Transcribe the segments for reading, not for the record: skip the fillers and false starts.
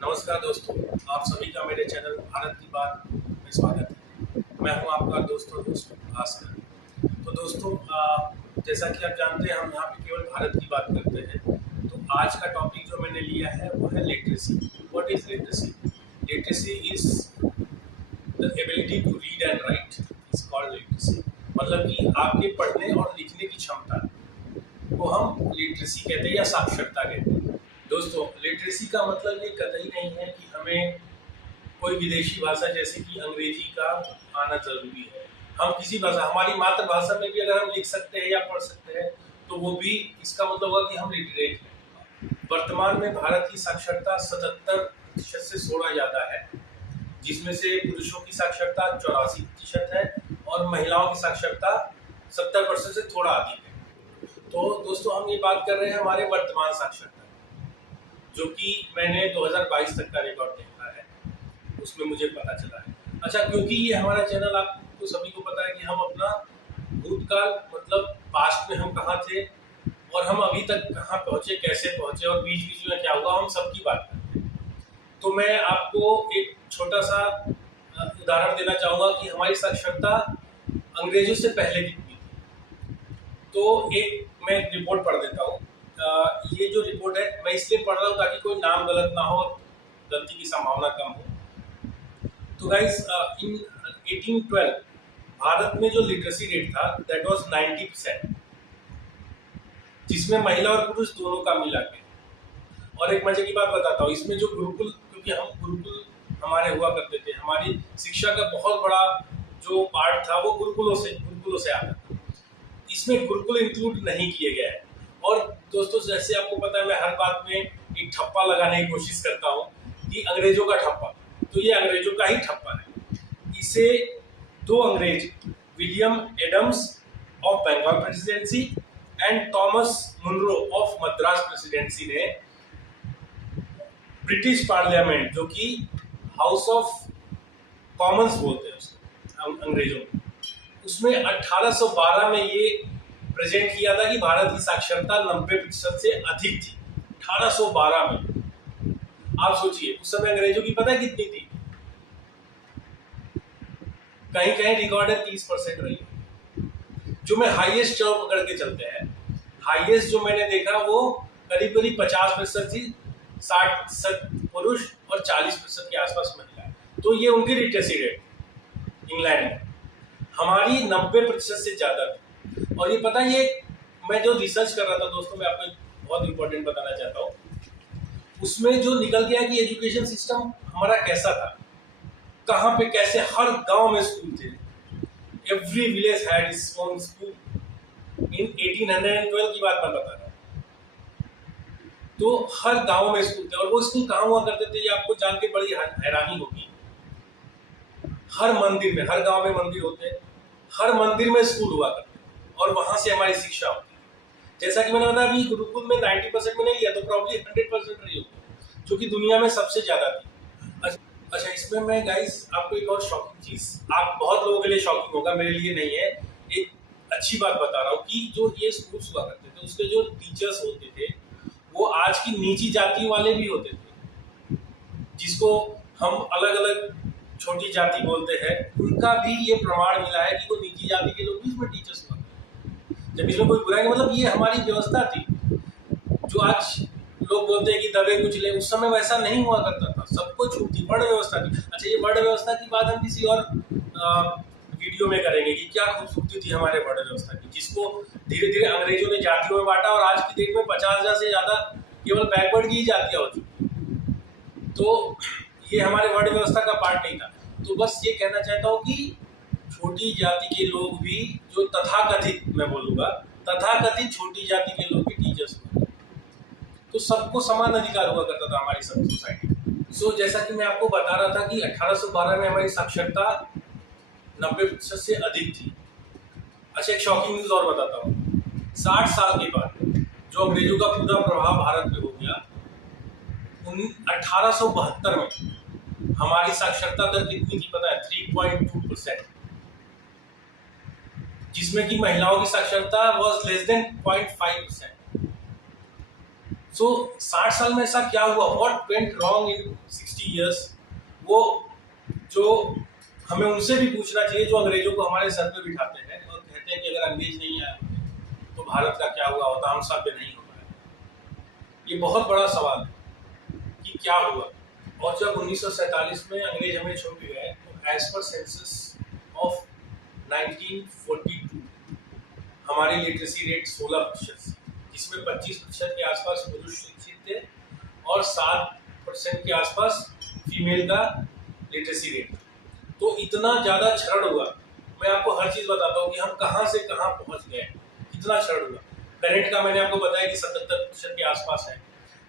नमस्कार दोस्तों, आप सभी का मेरे चैनल भारत की बात में स्वागत है। मैं हूं आपका दोस्त भास्कर। तो दोस्तों, जैसा कि आप जानते हैं हम यहाँ पे केवल भारत की बात करते हैं। तो आज का टॉपिक जो मैंने लिया है वो है literacy. What is literacy? Literacy is the ability to read and write is called literacy. मतलब कि आपके पढ़ने और लिखने की क्षमता को हम लिटरेसी कहते हैं या साक्षरता कहते हैं। दोस्तों, लिटरेसी का मतलब ये कतई नहीं है कि हमें कोई विदेशी भाषा जैसे कि अंग्रेजी का आना जरूरी है। हम किसी भाषा, हमारी मातृभाषा में भी अगर हम लिख सकते हैं या पढ़ सकते हैं तो वो भी इसका मतलब होगा कि हम लिटरेट हैं। वर्तमान में भारत की साक्षरता 77% से थोड़ा ज़्यादा है, जिसमें से पुरुषों की साक्षरता 84% है और महिलाओं की साक्षरता 70% से थोड़ा अधिक है। तो दोस्तों, हम ये बात कर रहे हैं हमारे वर्तमान साक्षरता, जो कि मैंने 2022 तक का रिकॉर्ड देखा है, उसमें मुझे पता चला है। अच्छा, क्योंकि ये हमारा चैनल आपको सभी को पता है कि हम अपना भूतकाल मतलब पास्ट में हम कहाँ थे और हम अभी तक कहाँ पहुँचे, कैसे पहुँचे और बीच बीच में क्या हुआ, हम सबकी बात करते हैं। तो मैं आपको एक छोटा सा उदाहरण देना चाहूँगा कि हमारी साक्षरता अंग्रेजों से पहले कितनी थी। तो एक मैं रिपोर्ट पढ़ देता हूँ। ये जो रिपोर्ट है मैं इसलिए पढ़ रहा हूँ ताकि कोई नाम गलत ना हो, गलती की संभावना कम हो। तो गाइस, इन 1812 भारत में जो लिटरेसी रेट था दैट वाज 90%, जिसमें महिला और पुरुष दोनों का मिला के। और एक मजे की बात बताता हूँ, इसमें जो गुरुकुल, क्योंकि हम गुरुकुल हमारे हुआ करते थे, हमारी शिक्षा का बहुत बड़ा जो पार्ट था वो गुरुकुलों से आता था। इसमें गुरुकुल इंक्लूड नहीं किए गए हैं। और दोस्तों, जैसे आपको पता है मैं हर बात में एक ठप्पा लगाने की कोशिश करता हूँ कि अंग्रेजों का ठप्पा, तो ये अंग्रेजों का ही ठप्पा है। इसे दो अंग्रेज, William Adams of Bengal presidency and Thomas Munro of Madras presidency ने ब्रिटिश पार्लियामेंट, जो कि हाउस ऑफ कॉमन्स बोलते हैं उसको अंग्रेजों में, उसमें 1812 में ये प्रेजेंट किया था कि भारत की साक्षरता 90% से अधिक थी। 1812 में आप सोचिए उस समय अंग्रेजों की पता है कितनी थी? कहीं कहीं रिकॉर्ड है 30% रही। जो मैं हाईएस्ट जो पकड़ के चलते हैं, हाईएस्ट जो मैंने देखा वो करीब करीब 50% थी, 60% पुरुष और 40% के आसपास महिला। तो ये उनकी लिटरेसी रेट इंग्लैंड में, हमारी 90% से ज्यादा थी। और ये पता है, ये मैं जो रिसर्च कर रहा था दोस्तों, मैं आपको बहुत इंपॉर्टेंट बताना चाहता हूँ। उसमें जो निकल गया कि एजुकेशन सिस्टम हमारा कैसा था, कहाँ पे कैसे, हर गांव में स्कूल थे। Every village had its own school. इन 1812 की बात मैं बता रहा हूँ। तो हर गांव में स्कूल थे, और वो स्कूल कहाँ हुआ करते थे ये आपको जान के बड़ी हैरानी होगी। हर मंदिर में, हर गांव में मंदिर होते हैं, हर मंदिर में स्कूल हुआ करते हैं और वहां से हमारी शिक्षा होती है। जैसा कि मैंने बताया, अभी गुरुकुल में 90% में नहीं लिया तो प्रॉब्ली 100% रही होगी, जो कि दुनिया में सबसे ज्यादा थी। अच्छा, इसमें मैं गाइस आपको एक और शॉकिंग चीज, आप बहुत लोगों के लिए शॉकिंग होगा, मेरे लिए नहीं है, एक अच्छी बात बता रहा हूँ कि जो ये स्कूल्स हुआ करते थे उसके जो टीचर्स होते थे वो आज की नीची जाति वाले भी होते थे, जिसको हम अलग अलग छोटी जाति बोलते हैं, उनका भी ये प्रमाण मिला है कि वो नीची जाति के लोग भी इसमें टीचर्स हुआ करते। जब इसमें कोई बुराई नहीं, मतलब ये हमारी व्यवस्था थी। जो आज लोग बोलते हैं कि दबे कुचले, उस समय वैसा नहीं हुआ करता था, सबको छूट थी, वर्ण व्यवस्था थी। अच्छा, ये वर्ण व्यवस्था की बात हम किसी और वीडियो में करेंगे कि क्या खूबसूरती थी हमारे वर्ण व्यवस्था की, जिसको धीरे धीरे अंग्रेजों ने जातियों में बांटा और आज की डेट में 50,000 से ज्यादा केवल बैकवर्ड की ही जातियां हो चुकी। तो ये हमारे वर्ण व्यवस्था का पार्ट नहीं था। तो बस ये कहना चाहता हूँ कि छोटी जाति के लोग भी, जो तथाकथित, मैं बोलूंगा तथाकथित छोटी जाति के लोग भी टीचर्स हुए, तो सबको समान अधिकार हुआ करता था हमारी सब सोसाइटी में। सो जैसा कि मैं आपको बता रहा था कि 1812 में हमारी साक्षरता 90% से अधिक थी। अच्छा, एक शॉकिंग न्यूज और बताता हूँ। 60 साल के बाद जो अंग्रेजों का पूरा प्रभाव भारत में हो गया, 1872 में हमारी साक्षरता दर कितनी थी पता है? 3.2%, जिसमें कि महिलाओं की साक्षरता वाज लेस देन 0.5%। सो 60 साल में ऐसा क्या हुआ, what went wrong in 60 years, वो जो हमें उनसे भी पूछना चाहिए जो अंग्रेजों को हमारे सर पे बिठाते हैं और कहते हैं कि अगर अंग्रेज नहीं आए तो भारत का क्या हुआ होता, हम सब पे नहीं हो पाया। ये बहुत बड़ा सवाल है कि क्या हुआ। और जब 1947 में अंग्रेज हमें छोड़ के गए तो एज पर सेंसस ऑफ 1942 हमारी लिटरेसी रेट 16%, जिसमें 25% के आसपास पुरुष शिक्षित थे और 7% के आसपास फीमेल का लिटरेसी रेट। तो इतना ज़्यादा क्षरण हुआ। मैं आपको हर चीज़ बताता हूँ कि हम कहाँ से कहाँ पहुँच गए, कितना क्षरण हुआ। करंट का मैंने आपको बताया कि 77% के आसपास है।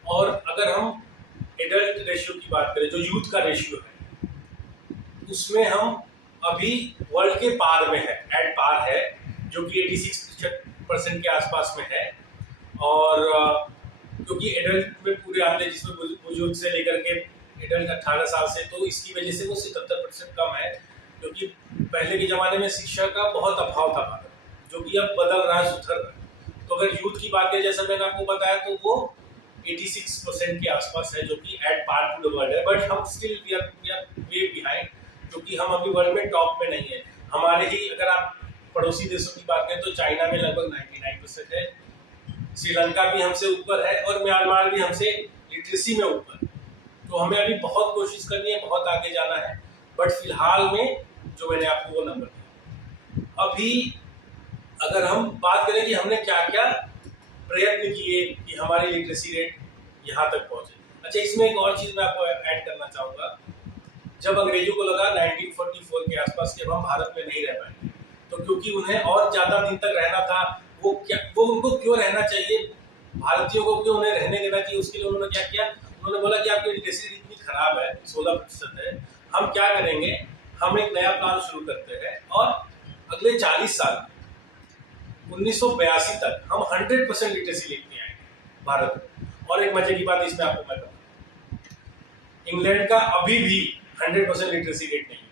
और अगर हम एडल्ट रेशियो की बात करें, जो यूथ का रेशियो है, उसमें हम अभी वर्ल्ड के पार में है, एट पार है, जो कि 86% के आसपास में है। और क्योंकि एडल्ट में पूरे आते हैं, जिसमें बुजुर्ग से लेकर के एडल्ट 18 साल से, तो इसकी वजह से वो 77% कम है। क्योंकि पहले के ज़माने में शिक्षा का बहुत अभाव था भारत, जो कि अब बदल रहा है, सुधर रहा है। तो अगर यूथ की बात करें, जैसा मैंने आपको बताया, तो वो 86% के आसपास है, जो कि at par to the world है। बट हम still we are way behind, क्योंकि हम अभी वर्ल्ड में टॉप में नहीं है। हमारे ही अगर आप पड़ोसी देशों की बात करें तो चाइना में लगभग 99% है, श्रीलंका भी हमसे ऊपर है और म्यांमार भी हमसे लिटरेसी में ऊपर है। तो हमें अभी बहुत कोशिश करनी है, बहुत आगे जाना है। बट फिलहाल में जो मैंने आपको वो नंबर दिया। अभी अगर हम बात करें कि हमने क्या क्या प्रयत्न किए कि हमारी लिटरेसी रेट यहाँ तक पहुँचे। अच्छा, इसमें एक और चीज़ मैं आपको ऐड करना चाहूँगा। जब अंग्रेजों को लगा 1944 के आसपास कि अब हम भारत में नहीं रह पाएंगे, तो क्योंकि उन्हें और ज़्यादा दिन तक रहना था, वो उनको क्यों रहना चाहिए, भारतीयों को क्यों उन्हें रहने देना चाहिए, उसके लिए उन्होंने क्या किया, उन्होंने बोला कि आपकी लिटरेसी रेट इतनी खराब है, 16% है, हम क्या करेंगे, हम एक नया प्लान शुरू करते हैं और अगले 40 साल 1982 तक हम 100% लिटरेसी लेके आएंगे भारत में। और एक मजे की बात इसमें आपको मैं बताऊं, इंग्लैंड का अभी भी 100% लिटरेसी रेट नहीं है।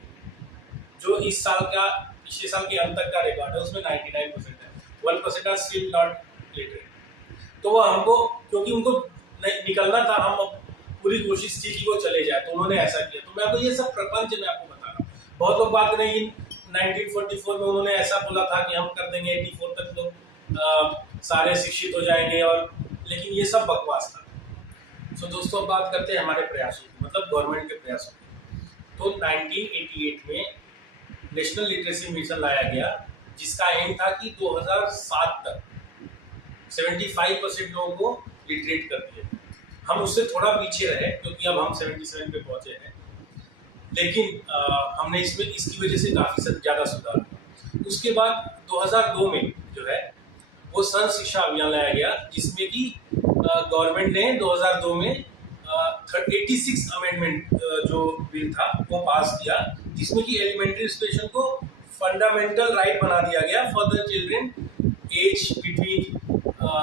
जो इस साल का, पिछले साल के अंत तक का रिकॉर्ड है, उसमें 99% है, 1% आर स्टिल नॉट लिटरेट। तो वो हमको, क्योंकि उनको निकलना था, हम पूरी कोशिश की कि वो चले जाए, तो उन्होंने ऐसा किया। तो मैं आपको ये सब प्रपंच मैं आपको बता रहा हूँ। बहुत लोग बात करेंगे 1944 में उन्होंने ऐसा बोला था कि हम कर देंगे 84 तक लोग सारे शिक्षित हो जाएंगे, और लेकिन ये सब बकवास था। तो दोस्तों, अब बात करते हैं हमारे प्रयासों की, मतलब गवर्नमेंट के प्रयासों की। तो 1988 में नेशनल लिटरेसी मिशन लाया गया, जिसका एम था कि 2007 तक 75% लोगों को लिटरेट कर दिया। हम उससे थोड़ा पीछे रहे, क्योंकि अब हम 77 पे पहुंचे हैं, लेकिन हमने इसकी वजह से काफ़ी ज़्यादा सुधार हुआ। उसके बाद 2002 में जो है वो सर्व शिक्षा अभियान लाया गया, जिसमें कि गवर्नमेंट ने 2002 में 86 अमेंडमेंट जो बिल था वो पास किया, जिसमें कि एलिमेंट्री एजुकेशन को फंडामेंटल राइट बना दिया गया for the children age between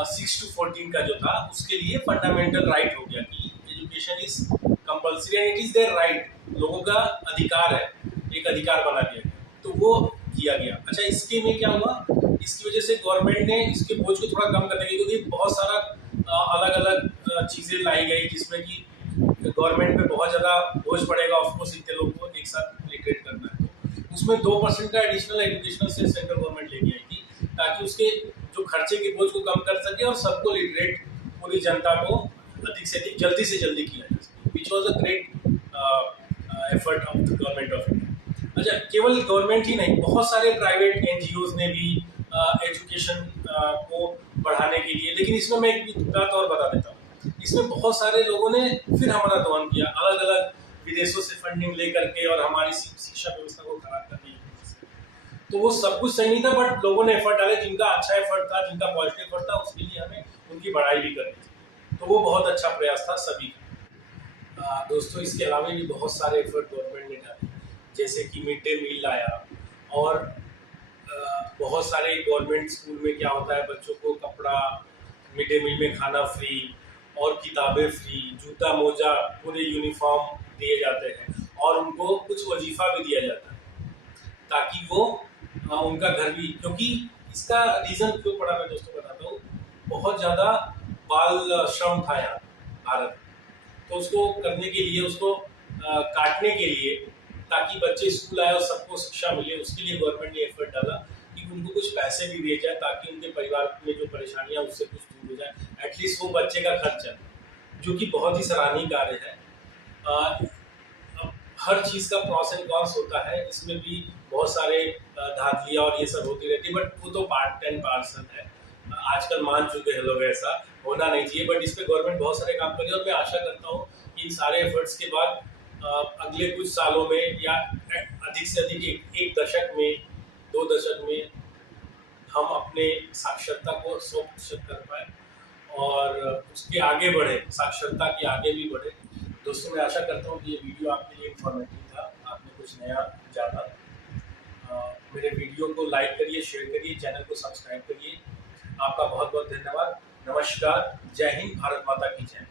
6 to 14 का जो था, उसके लिए फंडामेंटल राइट हो गया कि education is compulsory and it is their right, लोगों का अधिकार है, एक अधिकार बना दिया गया। तो वो किया गया। अच्छा, इसके में क्या हुआ, इसकी वजह से गवर्नमेंट ने इसके बोझ को थोड़ा कम करने के लिए, क्योंकि बहुत सारा अलग अलग चीज़ें लाई गई, जिसमें कि गवर्नमेंट पे बहुत ज़्यादा बोझ पड़ेगा। ऑफकोर्स इतने लोगों को एक साथ लिटरेट करना है, तो उसमें 2% का एडिशनल एजुकेशनल से सेंट्रल गवर्नमेंट लेके आएगी, ताकि उसके जो खर्चे के बोझ को कम कर सके और सबको लिटरेट, पूरी जनता को अधिक से अधिक जल्दी से जल्दी किया जा सके, which was a great effort of the government of India. अच्छा, केवल गवर्नमेंट ही नहीं, बहुत सारे प्राइवेट एनजीओज ने भी एजुकेशन को बढ़ाने के लिए, लेकिन इसमें मैं एक बात और बता देता हूँ, इसमें बहुत सारे लोगों ने फिर हमारा दोहन किया, अलग अलग विदेशों से फंडिंग लेकर के और हमारी शिक्षा व्यवस्था को खराब करने की कोशिश की। तो वो सब कुछ सही नहीं था, बट लोगों ने एफर्ट डाले, जिनका अच्छा एफर्ट था, जिनका पॉजिटिव एफर्ट था, उसके लिए हमें उनकी बढ़ाई भी करनी थी। तो वो बहुत अच्छा प्रयास था सभी का। दोस्तों, इसके अलावा भी बहुत सारे एफर्ट गवर्नमेंट ने डाले, जैसे कि मिड डे मील लाया, और बहुत सारे गवर्नमेंट स्कूल में क्या होता है, बच्चों को कपड़ा, मिड डे मील में खाना फ्री और किताबें फ्री, जूता मोजा पूरे यूनिफॉर्म दिए जाते हैं, और उनको कुछ वजीफा भी दिया जाता है, ताकि वो उनका घर भी, क्योंकि इसका रीज़न क्यों पड़ा मैं दोस्तों बताता हूँ, बहुत ज़्यादा बाल श्रम था यहाँ भारत, तो उसको करने के लिए, उसको काटने के लिए, ताकि बच्चे स्कूल आए और सबको शिक्षा मिले, उसके लिए गवर्नमेंट ने एफर्ट डाला कि उनको कुछ पैसे भी दिए जाए ताकि उनके परिवार में जो परेशानियां उससे कुछ दूर हो जाए, एटलीस्ट वो बच्चे का खर्चा, जो कि बहुत ही सराहनीय कार्य है। हर चीज़ का प्रॉस एंड कॉन्स होता है, इसमें भी बहुत सारे धांधलियाँ और ये सब होती रहती है, बट वो तो पार्ट एंड पार्सल है। आजकल मान चुके हैं लोग, ऐसा होना नहीं चाहिए, बट इस पे गवर्नमेंट बहुत सारे काम कर रही है और मैं आशा करता हूँ कि इन सारे एफर्ट्स के बाद अगले कुछ सालों में या अधिक से अधिक एक दशक में, 2 दशक में हम अपने साक्षरता को 100% कर पाए और उसके आगे बढ़े, साक्षरता के आगे भी बढ़े। दोस्तों, मैं आशा करता हूँ कि ये वीडियो आपके लिए इन्फॉर्मेटिव था, आपने कुछ नया जाना। मेरे वीडियो को लाइक करिए, शेयर करिए, चैनल को सब्सक्राइब करिए। आपका बहुत बहुत धन्यवाद। नमस्कार, जय हिंद, भारत माता की जय।